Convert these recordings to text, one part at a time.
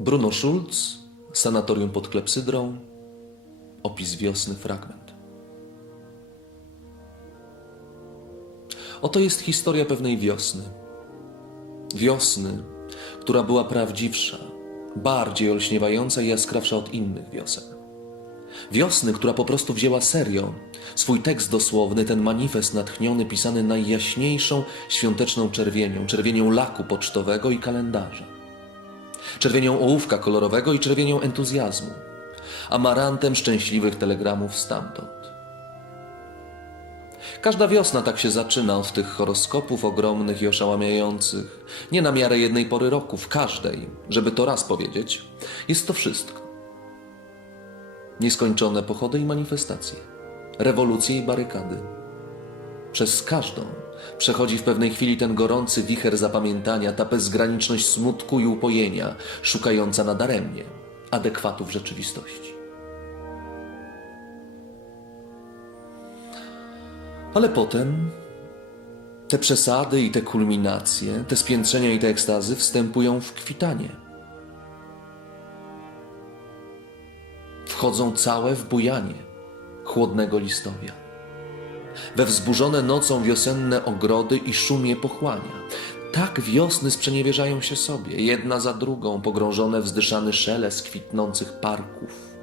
Bruno Schulz, Sanatorium pod Klepsydrą, opis wiosny, fragment. Oto jest historia pewnej wiosny. Wiosny, która była prawdziwsza, bardziej olśniewająca i jaskrawsza od innych wiosen. Wiosny, która po prostu wzięła serio swój tekst dosłowny, ten manifest natchniony, pisany najjaśniejszą świąteczną czerwienią, czerwienią laku pocztowego i kalendarza, czerwienią ołówka kolorowego i czerwienią entuzjazmu, amarantem szczęśliwych telegramów stamtąd. Każda wiosna tak się zaczyna od tych horoskopów ogromnych i oszałamiających, nie na miarę jednej pory roku, w każdej, żeby to raz powiedzieć, jest to wszystko. Nieskończone pochody i manifestacje, rewolucje i barykady. Przez każdą przechodzi w pewnej chwili ten gorący wicher zapamiętania, ta bezgraniczność smutku i upojenia, szukająca nadaremnie adekwatów rzeczywistości. Ale potem te przesady i te kulminacje, te spiętrzenia i te ekstazy wstępują w kwitanie. Wchodzą całe w bujanie chłodnego listowia. We wzburzone nocą wiosenne ogrody i szumie pochłania. Tak wiosny sprzeniewierzają się sobie, jedna za drugą, pogrążone w zdyszany szelest kwitnących parków.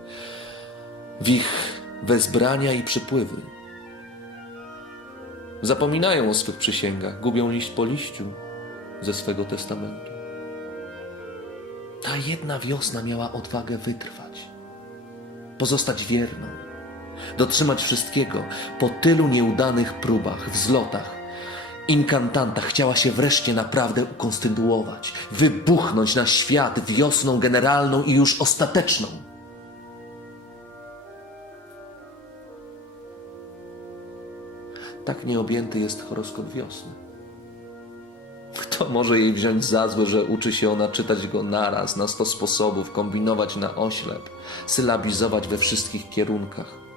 W ich wezbrania i przypływy. Zapominają o swych przysięgach, gubią liść po liściu ze swego testamentu. Ta jedna wiosna miała odwagę wytrwać, pozostać wierną, dotrzymać wszystkiego po tylu nieudanych próbach, wzlotach, inkantantach. Chciała się wreszcie naprawdę ukonstytuować, wybuchnąć na świat wiosną generalną i już ostateczną. Tak nieobjęty jest horoskop wiosny. Kto może jej wziąć za złe, że uczy się ona czytać go naraz, na sto sposobów, kombinować na oślep, sylabizować we wszystkich kierunkach?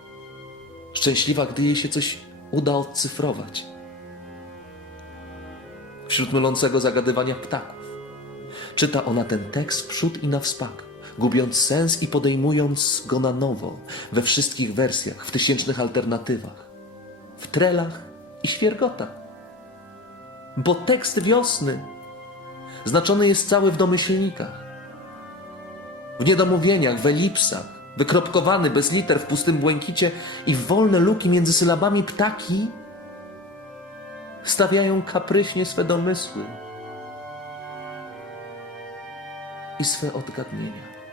Szczęśliwa, gdy jej się coś uda odcyfrować. Wśród mylącego zagadywania ptaków. Czyta ona ten tekst w przód i na wspak, gubiąc sens i podejmując go na nowo, we wszystkich wersjach, w tysięcznych alternatywach, w trelach i świergotach. Bo tekst wiosny znaczony jest cały w domyślnikach, w niedomówieniach, w elipsach, wykropkowany bez liter w pustym błękicie i w wolne luki między sylabami ptaki stawiają kapryśnie swe domysły i swe odgadnienia.